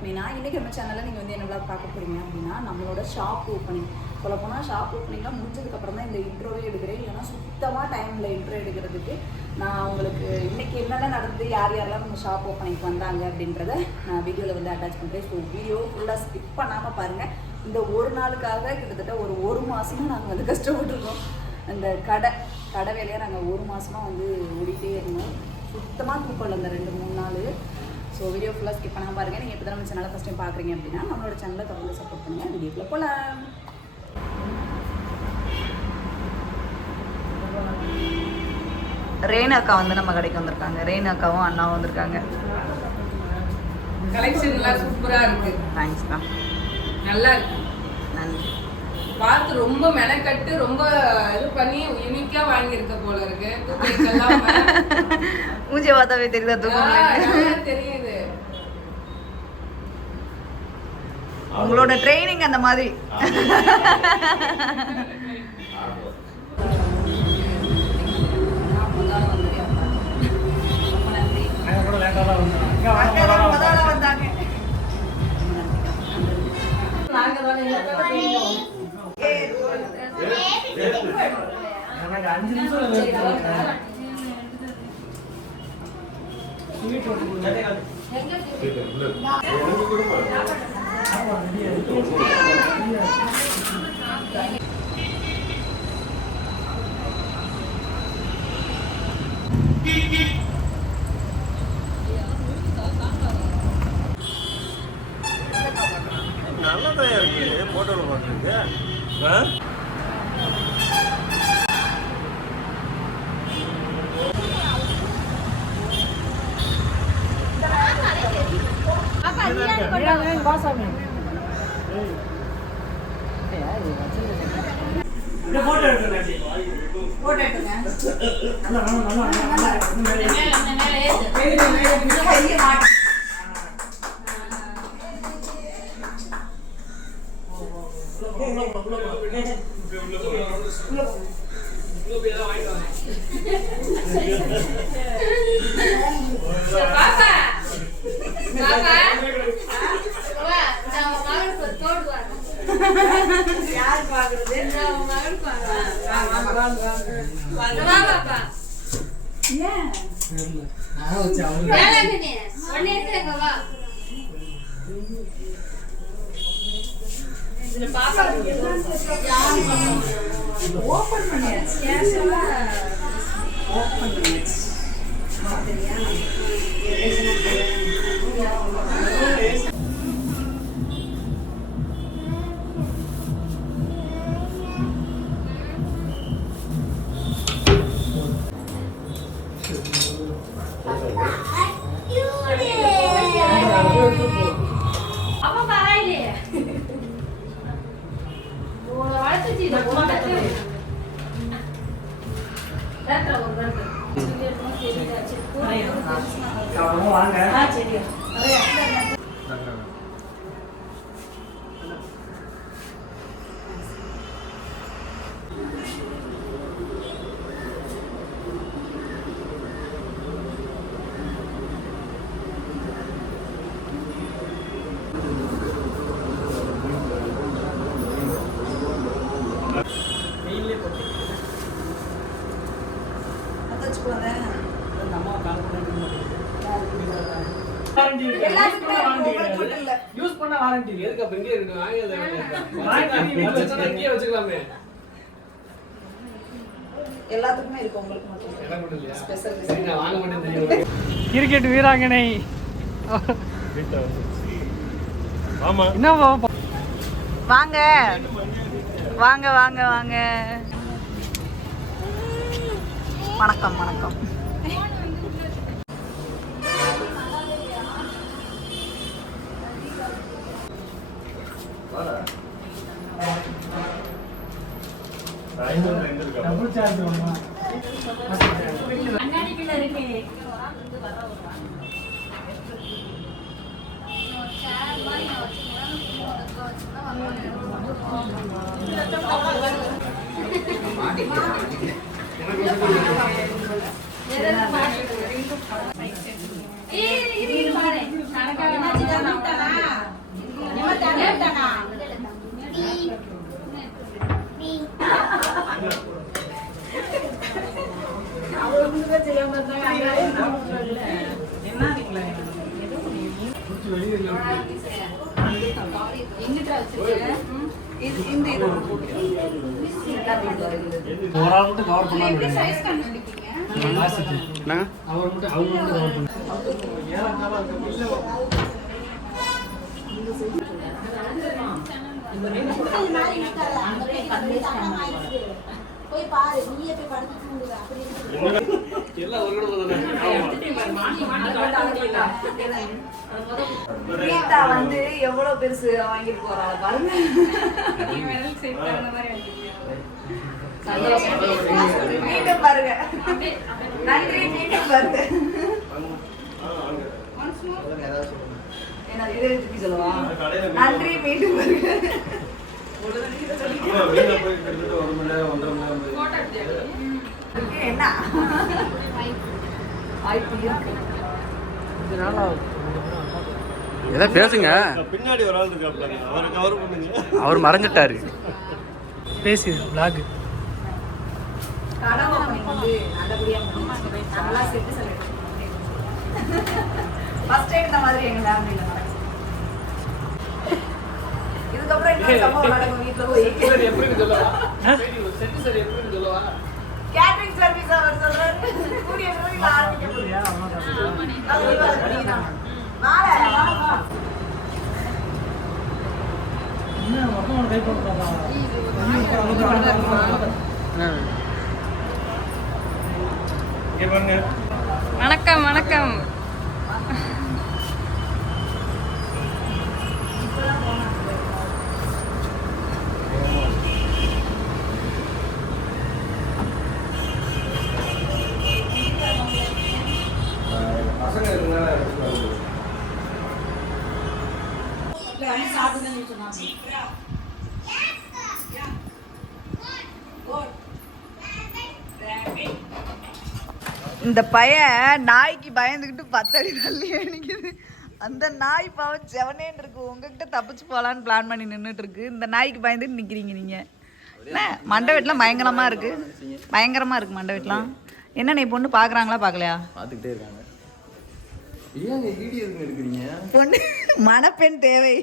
பத்மினா. இன்றைக்கி நம்ம சேனலில் நீங்கள் வந்து என்ன விளாக் பார்க்க போகிறீங்க அப்படின்னா நம்மளோட ஷாப் ஓப்பனிங். சொல்லப்போனால் ஷாப் ஓப்பனிங்லாம் முடிஞ்சதுக்கப்புறம் தான் இந்த இன்ட்ரோவே எடுக்கிறேன். ஏன்னா சுத்தமாக டைமில் இன்ட்ரோ எடுக்கிறதுக்கு நான் உங்களுக்கு இன்றைக்கி என்னென்ன நடந்து யார் யாரெல்லாம் நம்ம ஷாப் ஓப்பனிங்க்கு வந்தாங்க அப்படின்றத நான் வீடியோவில் வந்து அட்டாச் பண்ணுறேன். ஸோ வீடியோ ஃபுல்லாக ஸ்கிப் பண்ணாமல் பாருங்கள். இந்த ஒரு நாளுக்காக கிட்டத்தட்ட ஒரு மாதமாக நாங்கள் வந்து கஷ்டப்பட்டுருக்கோம். அந்த கடை வேலையை நாங்கள் ஒரு மாதமாக வந்து ஓடிட்டே இருந்தோம். சுத்தமாக தூக்கம் அந்த 2-3 நாள். ஸோ வீடியோ ஃபுல்லாக ஸ்கிப் பண்ணாமல் பாருங்கள். நீங்கள் இப்போ தான் நம்ம சேனலை ஃபஸ்ட் டைம் பார்க்குறீங்க அப்படின்னா நம்மளோட சேனலை தொடர்ந்து சப்போர்ட் பண்ணுங்கள். வீடியோக்குள்ளே போகலாம். ரேணு அக்கா வந்து நம்ம கடைக்கு வந்திருக்காங்க. ரேணு அக்காவும் அண்ணாவும் வந்திருக்காங்க. கலெக்ஷன்லாம் சூப்பராக இருக்குது. தேங்க்ஸ்க்கா. நல்லா இருக்கு. நன்றி. பார்த்து ரொம்ப மெனக்கட்டு ரொம்ப இது பண்ணி யூனிக்கா வாங்கியிருக்க போல இருக்கு. மூஞ்சியை பார்த்தாவே தெரியுதா தூக்கம் தெரியுது. உங்களோட ட்ரைனிங் அந்த மாதிரி. நல்லதான் இருக்கு போட்டோல பாக்குறீங்க. ஓப்பன் பண்ணியாச்சு. யூஸ் பண்ண வாரண்டி எதுக்கு அப்ப இங்கே இருக்கு வாங்கியது வச்சுக்கலாமே. எல்லாத்துக்குமே இருக்கு. உங்களுக்கு மட்டும் ஸ்பெஷல். நான் வாங்க மாட்டேன். கிரிக்கெட் வீராங்கனை. ஆமா என்ன வாங்க வாங்க வாங்க வாங்க. வணக்கம் வணக்கம். டபுள் சார்ஜ் வருமா? அண்ணாடிக்குள்ள இருக்கு. பாரு நடக்காத வெளியில் எங்கிட்ட வச்சிருக்கேன் இது இந்த இது போட்டு ஒரு ஆள் மட்டும் கவர் பண்ணாங்க சைஸ் கண்டுபிடிக்கீங்க அவர் மட்டும் அவங்க மட்டும் கவர் பண்ணாங்க போய் பாரு நீயே போய் படுத்து அப்படி எல்லாம் ஒரு கீதா வந்து எவ்வளவு பெருசு வாங்கிட்டு போறாங்க பாருங்க. சந்தோஷம். மீண்டும் பாருங்க. நன்றி, மீண்டும் பாருங்க. என்ன இதை திருப்பி சொல்லவா? நன்றி, மீண்டும் பாருங்க. என்ன வாய்ப்பு இருக்கு. ஏதாவது பேசுங்க. பின்னாடி ஒரு ஆள் இருக்காப்ல, அவரை கவர் பண்ணுங்க. அவர் மறைஞ்சிட்டாரு. பேசி vlog கடமை வந்து நல்லபடியா முடிஞ்சுச்சு. நல்லா செட்டு செலக்ட் ஃபர்ஸ்ட் டைம் இந்த மாதிரி எங்க ஃபேமிலில நடக்கும். இதுக்கப்புறம் இன்னொரு சம்பவம் நடக்கும் வீட்டுல போய். எப்படி சொல்லவா செட்டு சரி எப்படி சொல்லவா கேட்டரிங் சர்வீஸ் அவர் சொல்றாரு. கூடிய விரைவில் ஆரம்பிக்க போகுது. அது பண்ணிக்கலாம். வாடா வா. என்ன மொத்தம் கை போட்டுறாங்க பாருங்க. வணக்கம் வணக்கம். இந்த பையன் நாய்க்கு பயந்துக்கிட்டு 10 அடி தள்ளி நிற்குது. அந்த நாய் பாவம் செவனேன்னு இருக்கு. உங்ககிட்ட தப்பிச்சு போகலான்னு பிளான் பண்ணி நின்றுட்டு இருக்கு. இந்த நாய்க்கு பயந்துட்டு நிற்கிறீங்க நீங்கள். என்ன மண்டை வீட்டெலாம் பயங்கரமாக இருக்கு. பயங்கரமாக இருக்கு மண்டை வீட்டெலாம். என்ன நீ பொண்ணு பார்க்குறாங்களா பார்க்கலையா? பார்த்துக்கிட்டே இருக்காங்க. ஏன் வீடியோ எடுக்கிறீங்க? பொண்ணு மணப்பெண் தேவை.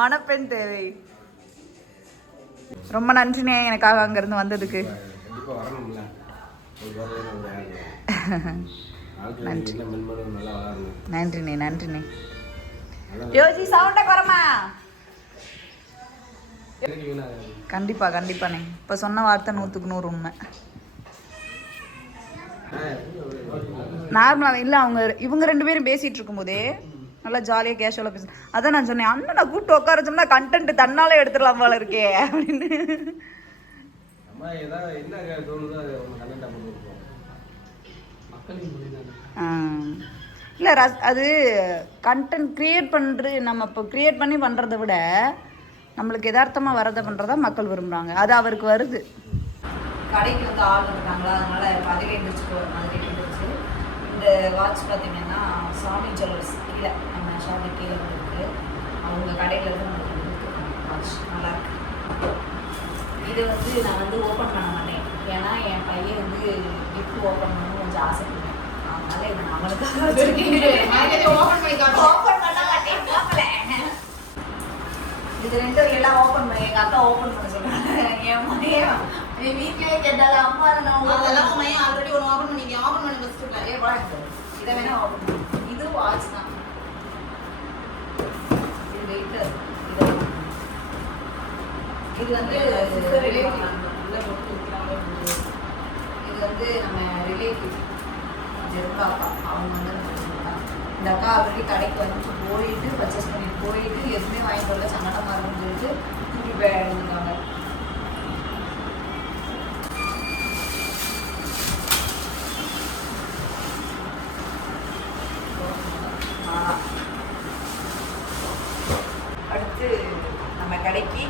மணப்பெண் தேவை. ரொம்ப நன்றினே எனக்காக அங்கேருந்து வந்ததுக்கு. கண்டிப்பாக வரணும்ல. நன்றிண்ணே நன்றிண்ணே. யோசி சவுண்ட குறமா. கண்டிப்பா கண்டிப்பாண்ணே. இப்போ சொன்ன வார்த்தை 100க்கு 100 உண்மை. நார்மலாக இல்லை, இவங்க 2 பேரும் பேசிகிட்டு இருக்கும்போதே நல்லா ஜாலியாக கேஷுவலாக பேச. அதான் நான் சொன்னேன், அண்ணன் நான் கூப்பிட்டு உட்கார சொன்னா கண்டென்ட் தன்னாலே எடுத்துடலாம் போல இருக்கே அப்படின்னு. இல்லை அது கண்டென்ட் க்ரியேட் பண்ணுறது. நம்ம இப்போ க்ரியேட் பண்ணி பண்ணுறதை விட நம்மளுக்கு யதார்த்தமாக வரதை பண்ணுறதா மக்கள் விரும்புகிறாங்க. அது அவருக்கு வருது. கடைக்கு வந்து ஆள் இருக்காங்களா, அதனால் பதிலே எழுந்திரிச்சு போகிற மாதிரி இருந்துச்சு. இந்த வாட்ச் பார்த்தீங்கன்னா சாமி ஜுவல்லர்ஸ் கீழே நம்ம ஷாப்பிங் கீழே வந்துருக்கு. அவங்க கடையில் இருந்து நம்மளுக்கு வாட்ச் நல்லாயிருக்கு. இது வந்து நான் வந்து ஓப்பன் பண்ண மாட்டேன். ஏன்னா என் பையன் வந்து கிஃப்ட் ஓப்பன் பண்ணணும்னு கொஞ்சம் ஆசைப்படுவேன். அதனால இது நம்மளுக்காக ஓப்பன் பண்ண மாட்டேன். இது 2 எல்லாம் ஓப்பன் பண்ணி எங்கள் அக்கா ஓப்பன் பண்ண சொல்கிறாங்க. என் மையம் என் வீட்டிலே கேட்டாலும் அம்மா அதெல்லாம் உன் மையம் ஆல்ரெடி ஒன்று ஓப்பன் பண்ணிக்க. ஓப்பன் பண்ணி வச்சுட்டு இதை வேணா ஓப்பன் பண்ணி. இது வாட்ச் தான். இது வெயிட். இது வந்து ரிலேட்டிவ். இது வந்து நம்ம ரிலேட்டிவ் ஜெருக்காக்கா. அவங்க வந்து இந்த அக்கா ஆல்ரெடி கடைக்கு வந்து போயிட்டு பர்ச்சேஸ் பண்ணிட்டு போயிட்டு எதுவுமே வாங்கிட்டு வரல, சங்கடமாக இருக்குன்னு சொல்லிட்டு திருப்பி போய் எழுந்துருக்காங்க. அடுத்து நம்ம கடைக்கு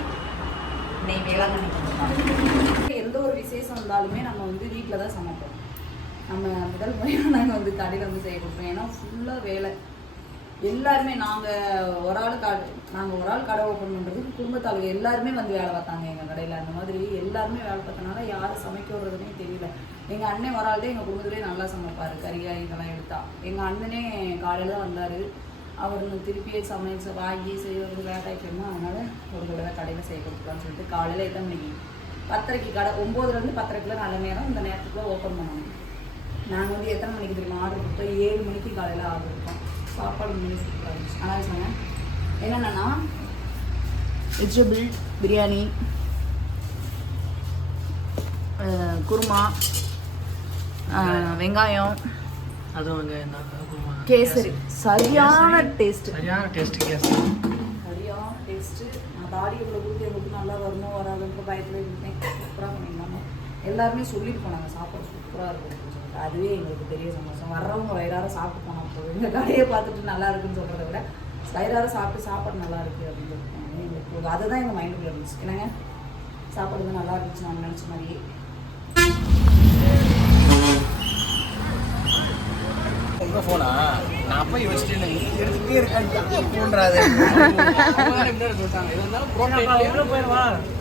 இன்னைக்கு வேளாங்கண்ணி. எந்த ஒரு விசேஷம் இருந்தாலுமே நம்ம வந்து வீட்டில் தான் சமைப்போம். நம்ம முதல் முறையாக நாங்கள் வந்து கடையில் வந்து செய்ய கொடுப்போம். ஏன்னா ஃபுல்லாக வேலை எல்லாருமே நாங்கள் ஒரு ஆள் கடை ஓப்பன் பண்ணுறதுக்கு குடும்பத்தாளுங்க எல்லாருமே வந்து வேலை பார்த்தாங்க எங்கள் கடையில். அந்த மாதிரி எல்லாருமே வேலை பார்த்தனால யாரும் சமைக்க விடுறதுனே தெரியல. எங்கள் அண்ணன் ஒரு ஆள் தான் எங்கள் குடும்பத்துலேயே நல்லா சமைப்பார், கறிகாய் இதெல்லாம் எடுத்தா. எங்கள் அண்ணனே காலையில் தான் வந்தார். அவர் திருப்பியே சமையல் வாங்கி செய்வது லேட் ஆகிக்கணும், அதனால் ஒரு தடவை கடையில் செய்ய கொடுக்கலான்னு சொல்லிட்டு காலையில் எத்தனை மணிக்கு 10:30 கடை, 9லேருந்து 10:30 நல்ல நேரம், இந்த நேரத்துக்குள்ளே ஓப்பன் பண்ணணும். நாங்கள் வந்து எத்தனை மணிக்கு தெரியுமா ஆர்டர் கொடுத்தோம்? 7 மணிக்கு காலையில் ஆர்டர் கொடுத்தோம். சாப்பாடு மீன் சூப்பராக இருந்துச்சு. அதனால் சொன்னேன் என்னென்னா வெஜிடபிள் பிரியாணி, குருமா, வெங்காயம், அதுவும் வெங்காயம் தான், கேசரி. சரியான டேஸ்ட்டு, சரியான கேசரி. சரியான டேஸ்ட்டு. நான் தாடி இவ்வளோ கொடுத்து எங்களுக்கு நல்லா வருமோ வராதுன்ற பயத்தில் இருந்தேன். சூப்பராக பண்ணியிருந்தாங்க. எல்லாருமே சொல்லிட்டு போனாங்க சாப்பாடு சூப்பராக இருக்கும் சொல்லிட்டு. அதுவே எங்களுக்கு பெரிய சந்தோஷம். வர்றவங்க வயிறார சாப்பிட்டு போனால் போதும். எங்கள் கடையை பார்த்துட்டு நல்லா இருக்குன்னு சொல்கிறத விட வயிறார சாப்பிட்டு சாப்பாடு நல்லா இருக்குது அப்படின்னு சொல்லிட்டு எங்களுக்கு போதும். அதுதான் எங்கள் மைண்டுக்குள்ளே இருந்துச்சு. என்னங்க சாப்பாடு வந்து நல்லா இருந்துச்சு நான் நினச்ச மாதிரியே. உங்க போனா நான் அப்ப யோசிச்சுட்டு எடுத்துட்டே இருக்கான்றாது.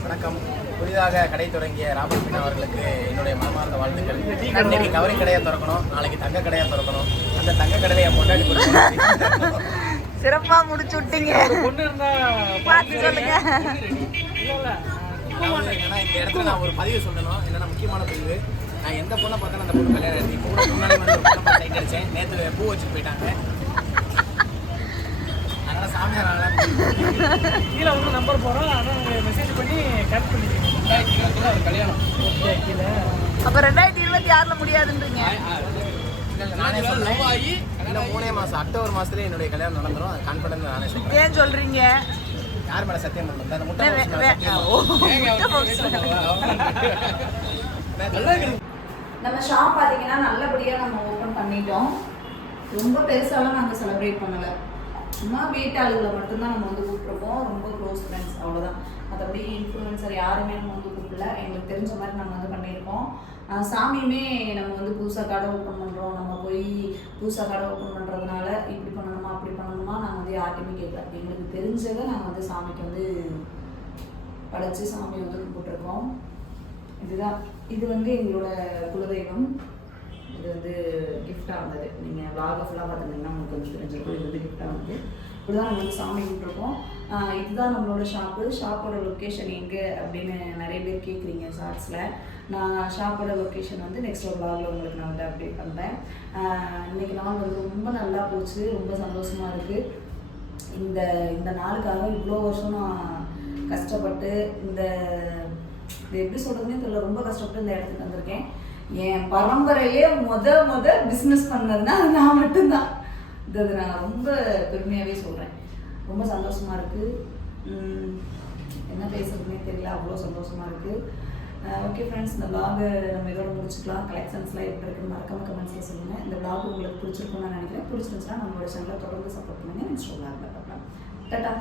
வணக்கம். புதிதாக கடை தொடங்கிய ராபர்ட் பின் அவர்களுக்கு என்னுடைய மனமார்ந்த வாழ்த்துக்கள். இன்னைக்கு கவரி கடையை திறக்கணும், நாளைக்கு தங்க கடையை திறக்கணும். அந்த தங்க கடையை என் பொண்டாடி கொடுக்கணும். சிறப்பாக முடிச்சு விட்டீங்க. பொண்ணு இருந்தா பார்த்து சொல்லுங்க. ஏன்னா இந்த இடத்துல நான் ஒரு பதிவு சொல்லணும், என்னன்னா முக்கியமான பதிவு. நான் எந்த பொண்ணை பார்த்தாலும் அந்த பொண்ணு கல்யாணம் இப்போ கூட முன்னாடி வந்து ஒரு பொண்ணை சைட் அடித்தேன். நேற்று பூ வச்சுட்டு போயிட்டாங்க. அதனால் சாமியார் கீழே வந்து நம்பர் போகிறோம், ஆனால் மெசேஜ் பண்ணி கரெக்ட் பண்ணிக்கிறோம். ஒரு கல்யாணம் கீழே. அப்போ 2026 முடியாதுன்றீங்க? நானே சொல்றேன். இன்னும் 3 மாதம் அக்டோபர் மாதத்துல என்னுடைய கல்யாணம் நடந்துடும். அது கான்ஃபிடன்ஸ் நானே சொல்றேன். ஏன் சொல்றீங்க? யார் மேலே சத்தியம் பண்ணல? அந்த முட்டை நம்ம ஷாப் பார்த்தீங்கன்னா நல்லபடியாக நம்ம ஓப்பன் பண்ணிட்டோம். ரொம்ப பெருசாலாம் நாங்கள் செலிப்ரேட் பண்ணலை. சும்மா வீட்டாளுகளை மட்டும்தான் நம்ம வந்து கூப்பிட்ருக்கோம். ரொம்ப க்ளோஸ் ஃப்ரெண்ட்ஸ், அவ்வளோதான். மற்றபடி இன்ஃப்ளூயன்சர் யாருமே நம்ம வந்து கூப்பிடல. எங்களுக்கு தெரிஞ்ச மாதிரி நம்ம வந்து பண்ணியிருக்கோம். சாமியுமே நம்ம வந்து புதுசாக கடை ஓப்பன் பண்ணுறோம், நம்ம போய் புதுசாக கடை ஓப்பன் பண்ணுறதுனால இப்படி பண்ணணுமா அப்படி பண்ணணுமா நாங்கள் வந்து யார்ட்டையுமே கேட்கல. எங்களுக்கு தெரிஞ்சதை நாங்கள் வந்து சாமிக்கு வந்து படைச்சி சாமி வந்து கும்பிட்ருக்கோம். இதுதான், இது வந்து எங்களோட குலதெய்வம். இது வந்து கிஃப்டாக வந்தது. நீங்கள் விளாக ஃபுல்லாக பார்த்துருந்தீங்கன்னா உங்களுக்கு வந்து தெரிஞ்சிருக்கும். இது வந்து கிஃப்டாக வந்து இப்படிதான் நம்ம வந்து சாமி கும்பிட்ருக்கோம். இதுதான் நம்மளோட ஷாப்போட லொக்கேஷன் எங்கே அப்படின்னு நிறைய பேர் கேட்குறீங்க ஷார்ட்ஸில். நான் ஷாப்போட லொக்கேஷன் வந்து நெக்ஸ்ட் ஒரு விளாகில் உங்களுக்கு நான் வந்து அப்டேட் பண்ணுறேன். இன்றைக்கி நாள் வந்து ரொம்ப நல்லா போச்சு, ரொம்ப சந்தோஷமாக இருக்குது. இந்த நாளுக்காக இவ்வளோ வருஷம் நான் கஷ்டப்பட்டு இது எப்படி சொல்கிறதுனே தெரியல, ரொம்ப கஷ்டப்பட்டு இந்த இடத்துக்கு வந்திருக்கேன். என் பரம்பரையிலே முத பிஸ்னஸ் பண்ணதுன்னா அது நான் மட்டும்தான். இது நான் ரொம்ப பெருமையாகவே சொல்கிறேன். ரொம்ப சந்தோஷமாக இருக்குது. என்ன பேசுறதுனே தெரியல, அவ்வளோ சந்தோஷமாக இருக்குது. ஓகே ஃப்ரெண்ட்ஸ், இந்த விளாகை நம்ம இதோட முடிச்சுக்கலாம். கலெக்ஷன்ஸ்லாம் எப்படி இருக்குன்னு மறக்காம கமெண்ட்ஸில் சொல்லுங்கள். இந்த விளாக் உங்களுக்கு பிடிச்சிருக்குன்னு நான் நினைக்கிறேன். பிடிச்சிருந்துச்சுன்னா நம்மளோட சேனலை தொடர்ந்து சப்போர்ட் பண்ணுங்கள். நெக்ஸ்ட் விளாகில் பார்க்கலாம். டாடா.